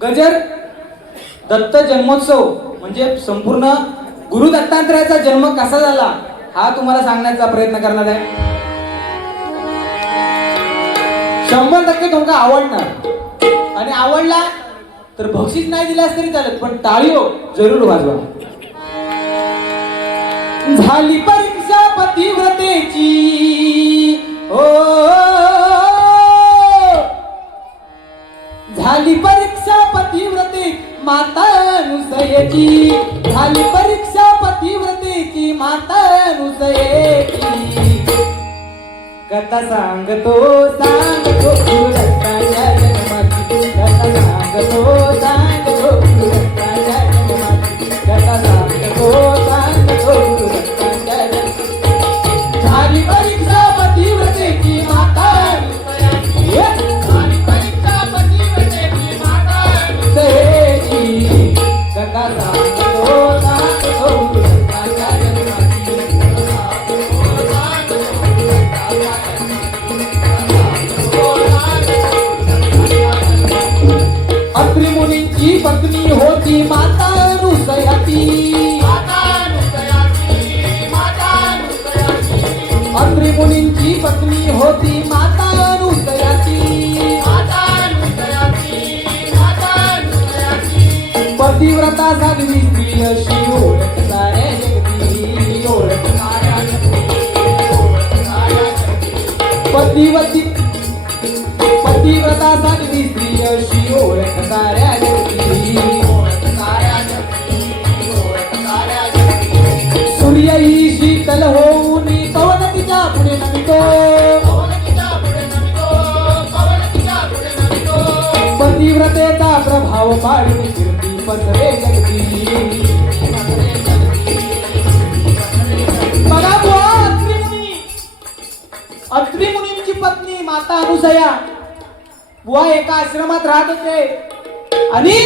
गजर दत्त जन्मोत्सव म्हणजे संपूर्ण गुरु दत्तात्रयाचा जन्म कसा झाला हा तुम्हाला सांगण्याचा प्रयत्न करणार आहे. 100% तुमका आवडणार आणि आवडला तर बक्षीस नाही दिलास तरी चालत पण टाळीओ जरूर वाजवा. झाली परीक्षा पतिव्रतेची हो झाली परीक्षा पतिव्रते माता अनुसयेची झाली परीक्षा पतिव्रतेची माता अनुसयेची कथा सांगतो गुरु दत्ताच्या जन्माची कथा सांगतो गुरु दत्ताच्या जन्माची कथा सांगतो गुरु दत्ताच्या जन्माची झाली परीक्षा पतिव्रतेची माता अत्रि मुनींची पत्नी होती माता अनुसयाती अत्रि मुनींची पत्नी होती माता अनुसयाती पतिव्रता साध्वी स्त्री अशी ओळख साऱ्या जगती ओळख साऱ्या पतिव्रता साध्वी स्त्री अशी ओळख साऱ्या जगती सूर्य ही शीतल होऊन पवन तिच्या पुढे नमितो पतिव्रतेचा प्रभाव पाडून कीर्ती पसरे जगती. बघा बुवा अत्रि मुनींची पत्नी माता अनुसया बुवा एका आश्रमात राहत होते आणि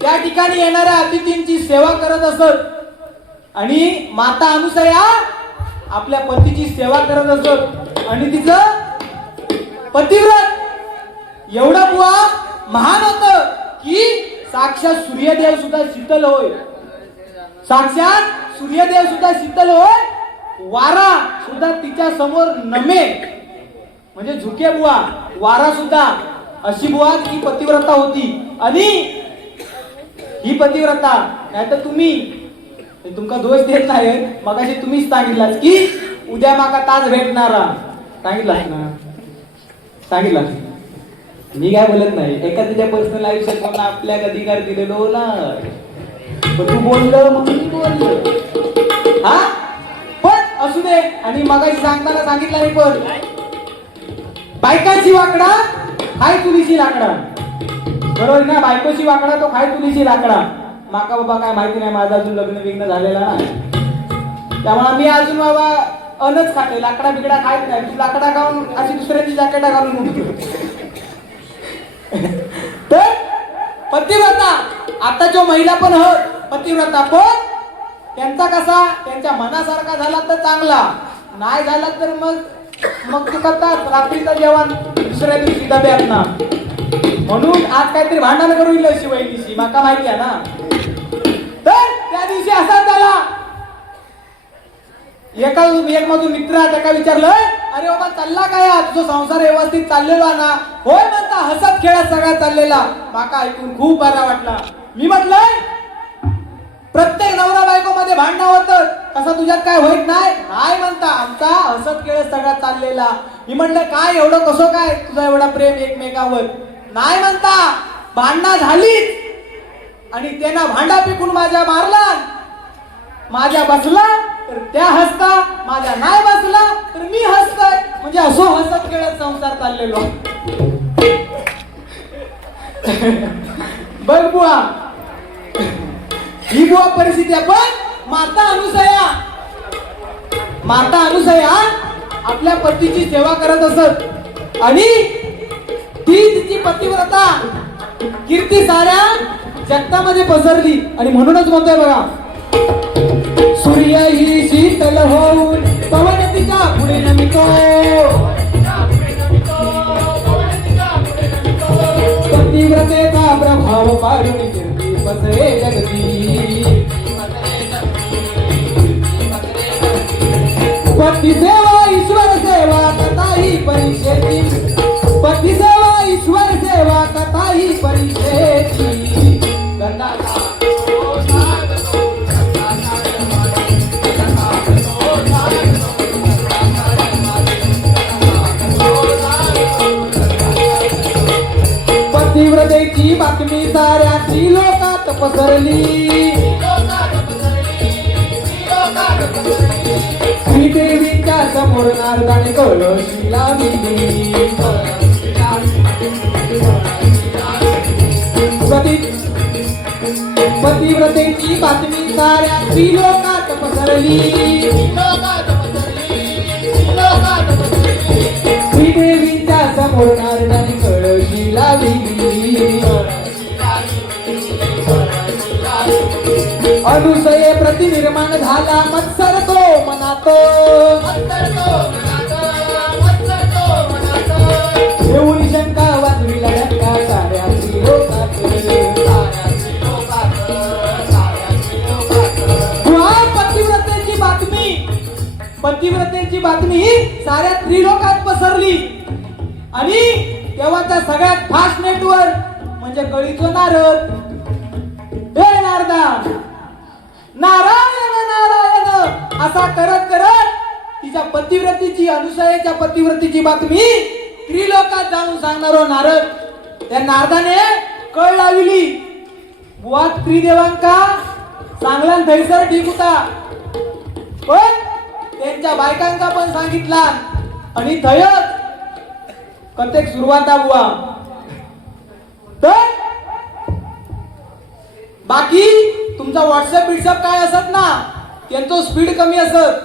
त्या ठिकाणी येणाऱ्या अतिथींची सेवा करत असत आणि माता अनुसया आपल्या पतीची सेवा करत असत आणि तिचं पतिव्रत एवढं बुवा महान होत की साक्षात सूर्यदेव सुद्धा शीतल होय साक्षात सूर्यदेव सुद्धा शीतल होय वारा सुद्धा तिच्या समोर नमे म्हणजे झुके बुवा वारा सुद्धा अशी बुवा ती पतिव्रता होती. आणि ही पतिव्रता नाही तर तुम्ही तुमका दोष देत नाही मगाशी तुम्हीच सांगितलात की उद्या माका ताज भेटणारा सांगितलास ना सांगितला मी काय बोलत नाही एका तुझ्या पर्सनल आयुष्यात मला आपल्या अधिकार दिलेलो ना पण तू बोललं मग मी बोललो हा पण असू दे. आणि मगाशी सांगताना सांगितलं नाही पण बायकाची वाकडा खाय तुलीची लाकडा बरोबर ना बायकोची वाकडा तो खाय तुलीची लाकडा. माका बाबा काय माहिती नाही माझं अजून लग्न विग्न झालेला नाही त्यामुळे मी अजून बाबा अनच खाते लाकडा बिकडा खायच नाही. तू लाकडा खाऊन अशी दुसऱ्याची जॅकेटा घालून उठतो. तर पतिव्रता आता जो महिला पण हो पतिव्रता पण त्यांचा कसा त्यांच्या मनासारखा झाला तर चांगला नाही झाला तर मग तू करतात रात्रीचं जेवण दुसऱ्या दिवशी डब्यात ना म्हणून आज काहीतरी भांडण करू इल शिवायनीशी माका माहिती आहे ना. तर त्या दिवशी असाच झाला एक माझा मित्र त्याला विचारलं अरे बाबा चालला काय तुझा संसार व्यवस्थित चाललेला ना होय म्हणता हसत खेळत सगळा चाललेला. माका ऐकून खूप बरा वाटला. मी म्हटलंय प्रत्येक नवरा बायको मध्ये भांडणं होतं तसं तुझ्यात काय होत नाही म्हणता आमचा हसत खेळत सगळा चाललेला. मी म्हटलं काय एवढं कसं काय तुझा एवढा प्रेम एकमेकावर नाही म्हणता भांडणं झालीच आणि त्यांना भांडा पिकून माझ्या मारला माझ्या बसला तर त्या हसता माझ्या नाही बसला तर मी हसतोय म्हणजे असो हसत खेळत संसार चाललेलो. बघ बुवा ही बुवा परिस्थिती आपण माता अनुसया आपल्या पतीची सेवा करत असत आणि ती तिची पतिव्रता कीर्ती साऱ्या जगतामध्ये पसरली. आणि म्हणूनच म्हणतोय बघा सूर्य ही शीतल होऊन पवन तिच्या पुढे नमितो पतिव्रतेचा प्रभाव पाडून कीर्ती पसरे जगती पती सेवा ईश्वर सेवा कथा ही परिषेची पती सेवा ईश्वर सेवा कथा ही परिषेची गंगा पतिव्रतेची बातमी साऱ्या त्रिलोकात पसरली श्रीदेवीच्या समोर नारदाने कळशी लावली पतिव्रतेची बातमी साऱ्या त्रिलोकात पसरली श्रीदेवीच्या समोर नारदाने कळशी लावली अनुसये प्रतिनिर्माण झाला मत्सर तो मनातो येऊन शंका वाजवी लढका साऱ्या त्रिलोकात पतिव्रतेची बातमी साऱ्या त्रिलोकात पसरली आणि तेव्हाचा सगळ्यात फास्ट नेटवर्क म्हणजे कळीचो नारद हे नारदा नारायण नारायण असा करत करत तिच्या पतिव्रतेची अनुसयेच्या पतिव्रतेची बातमी त्रिलोकात जाऊन सांगणारो नारद त्या नारदाने कळ लावली बुवा त्रिदेवांका चांगला धैसर ठीक होता पण त्यांच्या बायकांका पण सांगितला आणि थयच कथेक सुरुवात बुवा तर बाकी तुमचा व्हॉट्सअप बिट्सअप काय असत ना त्यांचं स्पीड कमी असत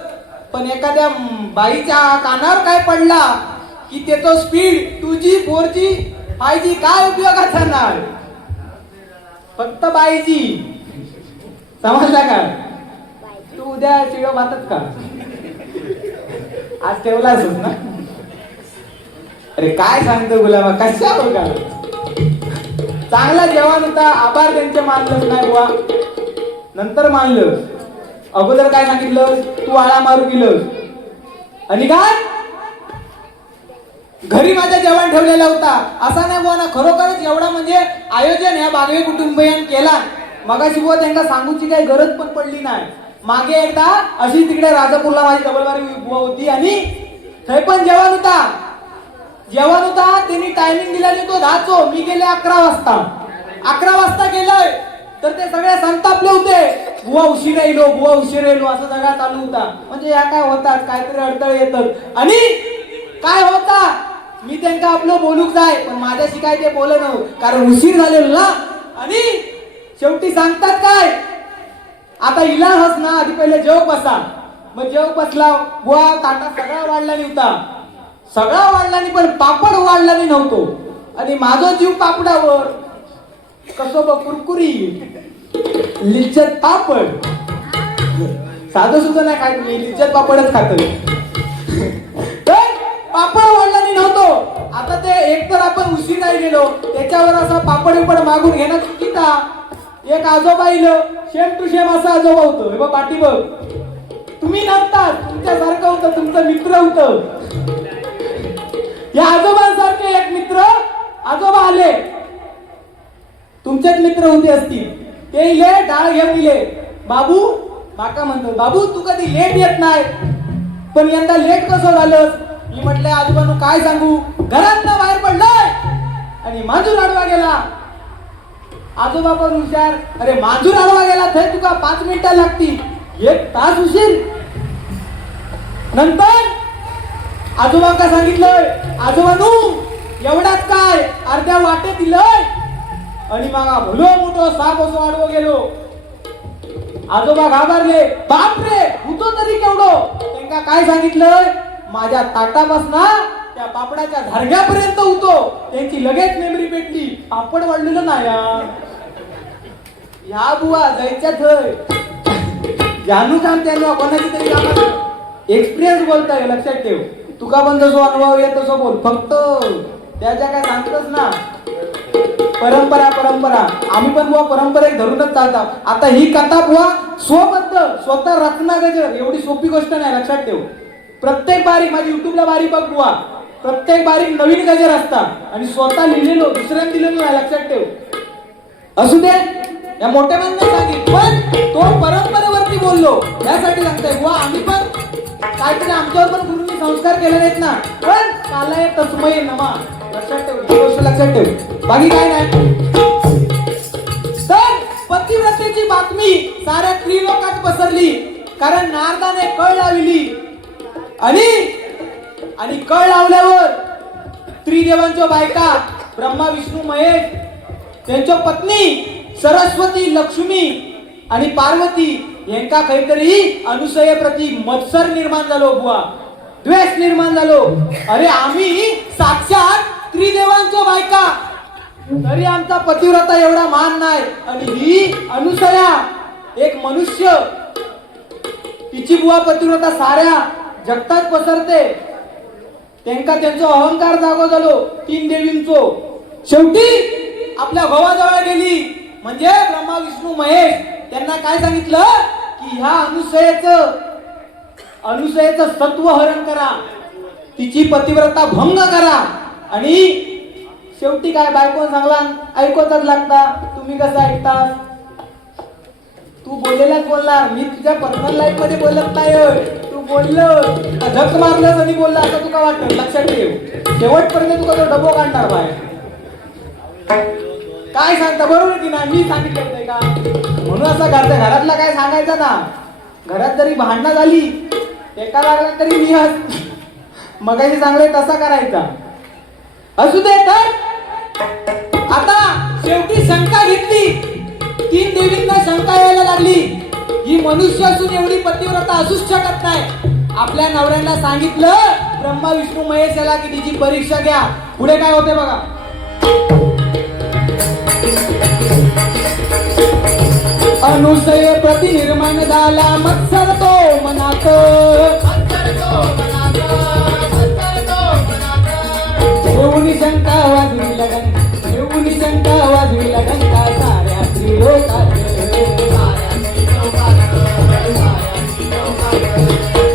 पण एखाद्या बाईच्या कानावर काय पडला की त्याचं स्पीड 2G 4G 5G काय उपयोगाचा नाही फक्त बाईजी समजला का तू उद्या शिळ भातच का आज ठेवला असत ना अरे काय सांगतो गुलाबा कशा बघा चांगला जेवण होता आभार त्यांचे मानलंच नाही बुवा नंतर मानलं अगोदर काय सांगितलं तू आळा मारू गेलंस आणि काय घरी माझ्या जेवण ठेवलेला होता असा नाही बुवा ना खरोखरच एवढा म्हणजे आयोजन ह्या बागवे कुटुंबियान केला मगाशी बुवा त्यांना सांगूची काही गरज पण पडली नाही मागे एकदा अशी तिकडे राजापूरला माझी डबलवारी बुवा होती आणि थंय पण जेवण होता त्यांनी टायमिंग दिला तो 10 मी गेले 11 वाजता गेलोय तर ते सगळे संतापले होते बुवा उशीर येलो असं सगळा चालू होता म्हणजे या काय होतात काहीतरी अडथळे येतात आणि काय होता मी त्यांना आपलं बोलूक जाय पण माझ्याशी काय ते बोल नव्हतं कारण उशीर झालेलो ना आणि शेवटी सांगतात काय आता इलाज ना आधी पहिले जेव बसा मग जेव बसला बुवा ताटा सगळा वाढला नाही पण पापड वाढला नव्हतो आणि माझा जीव पापडावर कसं बघ कुरकुरी लिज्जत पापड साधं सुद्धा नाही खात मी लिज्जत पापडच खातो पापड वाढला नव्हतो आता ते एक तर आपण उशीर नाही गेलो त्याच्यावर असा पापड मागून घेणं चुकीचा एक आजोबा इलं शेम टू शेम असा आजोबा होतो हे बघ पाठी बघ तुम्ही नव्हता तुमच्यासारखं होतं तुमचं मित्र होतं या आजोबांसारखे एक मित्र आजोबा आले तुमचेच मित्र होते असतील ते इले डाळ घेऊन इले बाबू माका म्हणतो बाबू तू कधी लेट येत नाही पण यंदा लेट कसं झालं मी म्हटलं आजोबांनो काय सांगू घरात बाहेर पडलाय आणि मांजूर आडवा गेला आजोबा पण हुशार अरे मांजूर आडवा गेला तर तुका 5 मिनिटं लागतील 1 तास उशीर नंतर आजोबांका सांगितलंय आजोबानू एवढाच काय अर्ध्या वाटे दिलंय आणि मग भलो मोठो साप असो आडवो गेलो आजोबा घाबरले बापरे होतो तरी केवढो त्यांना काय सांगितलंय माझ्या ताटापासना त्या पापडाच्या धारग्यापर्यंत होतो त्यांची लगेच मेमरी पेटली पापड वाढलेलं नाही या बुवा जायच्या थय जानू काम त्यांना कोणाची तरी कामात एक्सपिरियन्स बोलताय लक्षात ठेव तुका पण जसो अनुभव येत तसं बोल फक्त त्याच्या काय सांगतच ना परंपरा परंपरा आम्ही पण बुवा परंपरेक धरूनच चालतात. आता ही कथा बुवा स्वबद्ध स्वतः रचना गजर एवढी सोपी गोष्ट नाही, लक्षात ठेव. प्रत्येक बारी माझी युट्यूबला बारी बघ बुवा, प्रत्येक बारी नवीन गजर असतात आणि स्वतः लिहिलेलो दुसऱ्याने दिलेलो नाही, लक्षात ठेव. असू दे, या मोठ्या माणसाने सांगितलं पण तो परंपरेवरती बोललो यासाठी सांगतोय बुवा. आम्ही पण काहीतरी आमच्यावर पण गुरुंनी संस्कार केले नाहीत ना, पण कालाय तस्मय नमा, लक्षात ठेव, ही गोष्ट लक्षात ठेव. बाकी काय नाही. तर पतिव्रतेची बातमी साऱ्या त्रिलोकात पसरली, कारण नारदाने कळ लावली आणि कळ लावल्यावर त्रिदेवांच्या बायका ब्रह्मा विष्णू महेश, त्यांच्या पत्नी सरस्वती लक्ष्मी आणि पार्वती यांका काहीतरी अनुसये प्रति मत्सर निर्माण झालो बुवा, द्वेष निर्माण झालो. अरे आम्ही साक्षात त्रिदेवांच्या बायका, तरी आमचा पतिव्रता एवढा मान नाही, आणि ही अनुसया एक मनुष्य, तिची बुवा पतिव्रता साऱ्या जगतात पसरते. त्यांका त्यांचा अहंकार जागो झालो तीन देवींचो. शेवटी आपल्या भावाजवळ गेली, म्हणजे ब्रह्मा विष्णू महेश, त्यांना काय सांगितलं की ह्या अनुसयेचं सत्व हरण करा, तिची पतिव्रता भंग करा. आणि शेवटी काय बायको चांगला ऐकवतच लागता. तुम्ही कसं ऐकता, तू बोललेलाच बोलणार, मी तुझ्या पर्सनल लाईफ मध्ये बोलत नाही. तू बोललं झक मारलंस आणि बोलला असं तुका वाटत, लक्षात ठेव. शेवटपर्यंत तुका तो डबो काढणार बाहेर. काय सांगता, बरोबर आहे की नाही, मी सांगितलं का. म्हणून असं घरातला काय सांगायचं ना. घरात जरी भांडणं झाली, एका लागला तरी मी मगाशी सांगले तसा करायचा. असू दे. तर आता शेवटी शंका घेतली, तीन देवींना शंका यायला लागली, ही मनुष्य असून एवढी पतिव्रता असूच शकत नाही. आपल्या नवऱ्यांना सांगितलं ब्रह्मा विष्णू महेश याला की तिची परीक्षा घ्या. पुढे काय होते बघा. अनुसय प्रति निर्माण झाला मत्सर तो मनात, ठेवून शंका वाजवी लगन, ठेवून शंका वाजवी लगन का साऱ्या त्रिलोकात.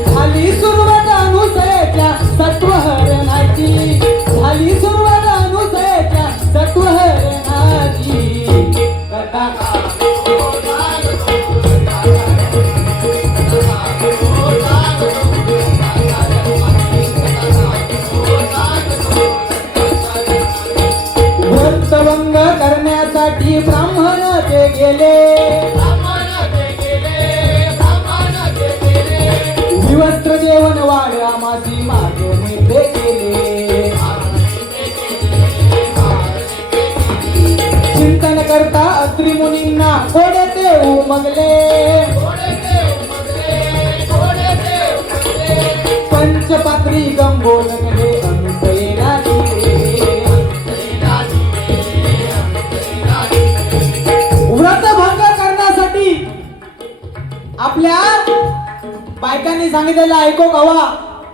झाली सुरुवात अनुसयाच्या सत्वहरणाची, झाली सुरुवात अनुसयाच्या सत्वहरणाची. व्रतभंग करण्यासाठी ब्राह्मण ते गेले, विवस्त्र जेवण वाढ आमासी मागणी ते केले. चिंतन करता अत्री मुनींना कोडे ते उमगले, पंचपात्री गंभोलगले अनुसयेला दिले. व्रतभंग करण्यासाठी आपल्या बायकांनी सांगितलेलं ऐकोक हवा,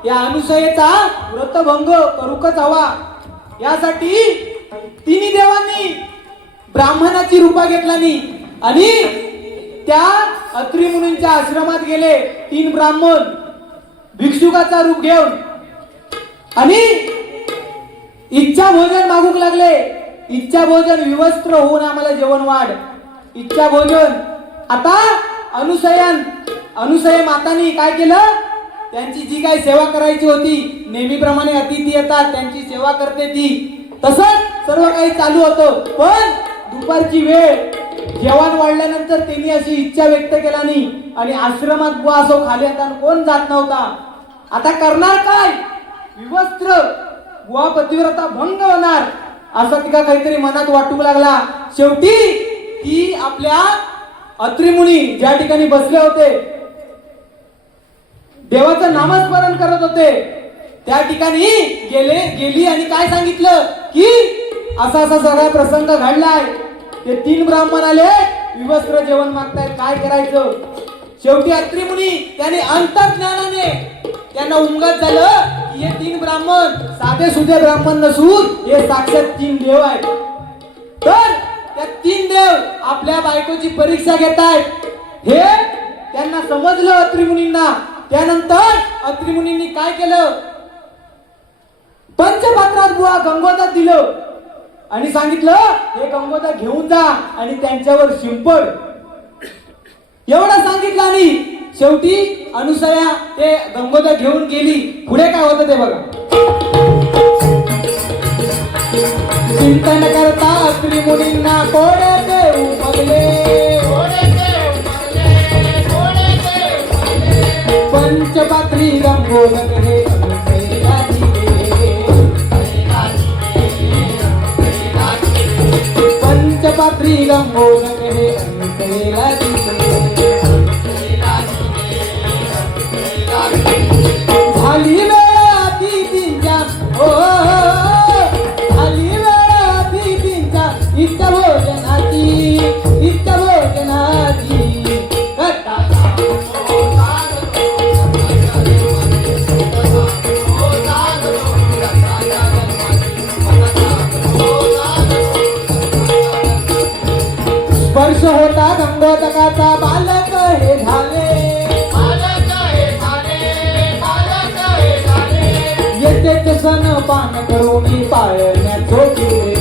या अनुसयेचा व्रतभंग करूकच हवा. यासाठी तिन्ही देवांनी ब्राह्मणाची रूपा घेतलानी आणि त्या अत्री मुनींच्या आश्रमात गेले. तीन ब्राह्मण भिक्षुकाचा रूप घेऊन आणि इच्छा भोजन मागूक लागले. इच्छा भोजन, विवस्त्र होऊन आम्हाला जेवण वाढ, इच्छा भोजन. आता अनुसय मातानी काय केलं, त्यांची जी काही सेवा करायची होती, नेहमीप्रमाणे अतिथी येतात त्यांची सेवा करते ती, तसंच सर्व काही चालू होतं. पण दुपारची वेळ, जेवण वाढल्यानंतर त्यांनी अशी इच्छा व्यक्त केला नाही आणि आश्रमात बुवा असो खाली आता कोण जात नव्हता. आता करणार काय, विवस्त्र बुवा पतिव्रता भंग होणार असं तिका काहीतरी मनात वाटू लागला. शेवटी ती आपल्या अत्री मुनी ज्या ठिकाणी बसले होते, देवाचं नामस्मरण करत होते, त्या ठिकाणी गेली आणि काय सांगितलं की असा असा सगळा प्रसंग घडलाय. ते तीन ब्राह्मण आले, विवस्त्र जेवण मागतायत, काय करायचं. शेवटी अत्री मुनी त्याने अंतर्ज्ञानाने त्यांना उमगत झालं की हे तीन ब्राह्मण साधे सुधे ब्राह्मण नसून हे साक्षात तीन देव आहेत. तर त्या तीन देव आपल्या बायकोची परीक्षा घेत आहेत हे त्यांना समजलं अत्रि मुनींना. त्यानंतर अत्रि मुनींनी काय केलं, पंचपात्रात बुवा गंगोदक दिलं आणि सांगितलं हे गंगोदक घेऊन जा आणि त्यांच्यावर शिंपड. एवढं सांगितलं आणि शेवटी अनुसया ते गंगोदक घेऊन गेली. पुढे काय होतं ते बघा. चिंतन करता अत्रि मुनींना कोडे देऊ बघले, पंचपात्री गंगोदक हे अनुसयेला दिले, पंचपात्री गंगोदक हे अनुसयेला दिले. झाली वेळ तिथींच्या हो, झाली वेळ तिथींच्या इच्छा भोजनाची, इच्छा भोजनाची. स्पर्श होता गंगोदकाचा बालक हे झाले, येतेच सण पान करून पाळण्या झोपले,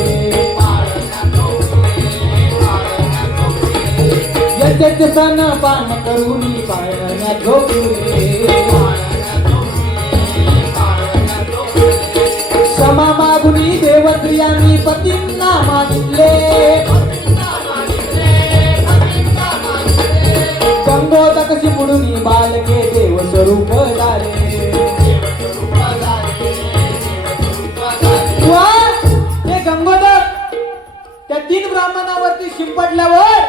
येतेच सण पान करून पाळण्या झोपले. क्षमा मागुनी देवस्त्रियांनी पतींना मागितले, गंगोदकशी बुडून बालके देव स्वरूप झाले. ते गंगोदक त्या तीन ब्राह्मणावरती शिंपडल्यावर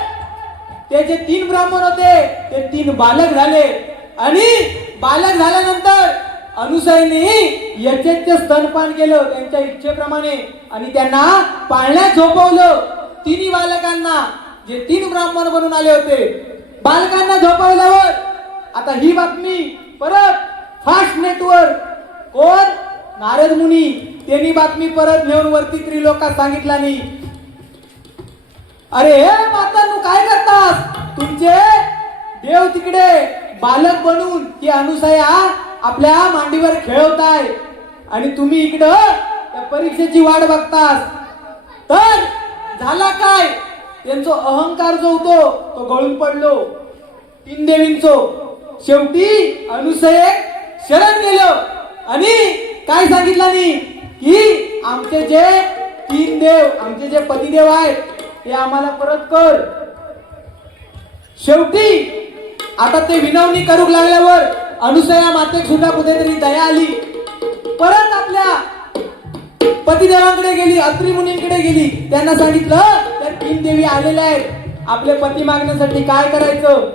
ते जे तीन ब्राह्मण होते ते तीन बालक झाले आणि बालक झाल्यानंतर अनुसयेने यज्ञ स्तनपान केलं त्यांच्या इच्छेप्रमाणे आणि त्यांना पाळण्यात झोपवलं. तिन्ही बालकांना जे तीन ब्राह्मण बनून आले होते बालकांना झोपवल्यावर आता ही बातमी परत फास्ट नेटवर कोण नारद मुनी त्यांनी बातमी परत नेऊन वरती त्रिलोकात सांगितला नाही. अरे हे मातांनो काय करतास, तुमचे देव तिकडे बालक बनून की अनुसया आपल्या मांडीवर खेळवताय आणि तुम्ही इकडं त्या परीक्षेची वाट बघतास. तर झाला काय, त्यांचा अहंकार जो होतो तो गळून पडलो तीन देवींचो. शेवटी अनुसये शरण गेलो आणि काय सांगितलं नाही की आमचे जे तीन देव आमचे जे पतिदेव आहेत ते आम्हाला परत कर. शेवटी आता ते विनवणी करू लागल्यावर अनुसया मातेक सुद्धा कुठेतरी दया आली. परत आपल्या पतिदेवांकडे गेली, अत्रि मुनींकडे गेली. त्यांना सांगितलं त्या तीन देवी आलेल्या आहेत आपले पती मागण्यासाठी काय करायचं.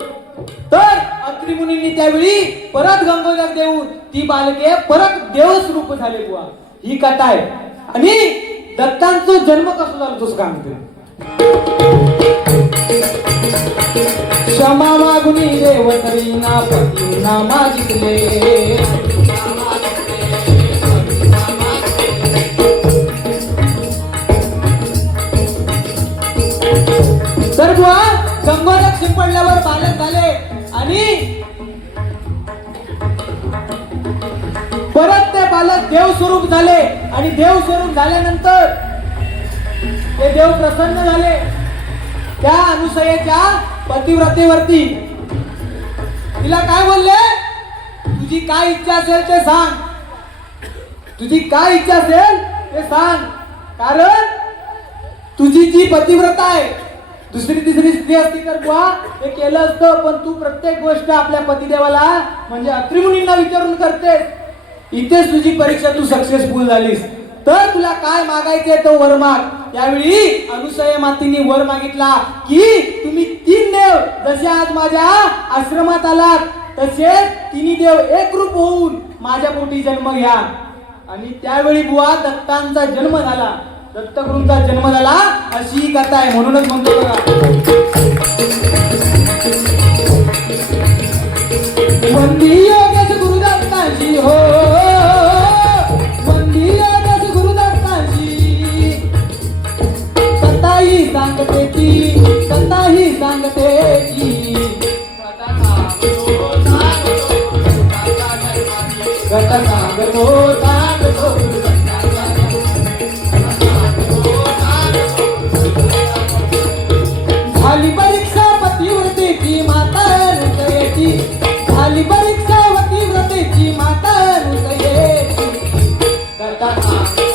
तर अत्रि मुनींनी त्यावेळी परत गंगोदक देऊन ती बालके परत देवस्वरूप झाले बुवा. ही कथा आहे. आणि दत्तांचा जन्म कसा झाला तोच सांगते. क्षमा मागुनी देवतरीना पतींना मागितले, तर बुवा गंगोदक शिंपडल्यावर बालक झाले आणि परत ते बालक देव स्वरूप झाले आणि देव स्वरूप झाल्यानंतर ते देव प्रसन्न झाले त्या अनुसयेच्या पतिव्रतेवरती. तिला काय बोलले, तुझी काय इच्छा असेल ते सांग, तुझी काय इच्छा असेल ते सांग. कारण तुझी जी पतिव्रता आहे दुसरी तिसरी स्त्री असती तर बुवा हे केलं असतं, पण तू प्रत्येक गोष्ट आपल्या पतिदेवाला म्हणजे अत्रि मुनींना विचारून करतेस. इथेच तुझी परीक्षा तू सक्सेसफुल झालीस. तर तुला काय मागायचे तो वर माग. त्यावेळी अनुसया मातेने वर मागितला की तुम्ही तीन देव जसे आज माझ्या आश्रमात आलात तसे तिन्ही देव एकरूप होऊन माझ्या पोटी जन्म घ्या. आणि त्यावेळी बुवा दत्तांचा जन्म झाला, दत्तगुरूंचा जन्म झाला अशी ही कथा आहे. म्हणूनच म्हणतो बघा, वंदी योगेश गुरुदत्तांची हो, वंदी योगेश गुरुदत्तांची, कथाई कथाही सांगते की कथा सांगतो सांगतो झाली परीक्षा पतिव्रतेची माता नुसयेची झाली परीक्षा पतिव्रतेची माता नुसयेची कथा सांगतो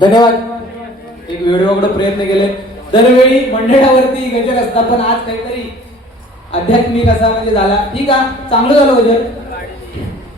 धन्यवाद. एक व्हिडिओकडे प्रयत्न केले. दरवेळी मंडळावरती गजर असतात पण आज काहीतरी आध्यात्मिक असा म्हणजे झाला. ठीक आहे, चांगलं झालं गजर.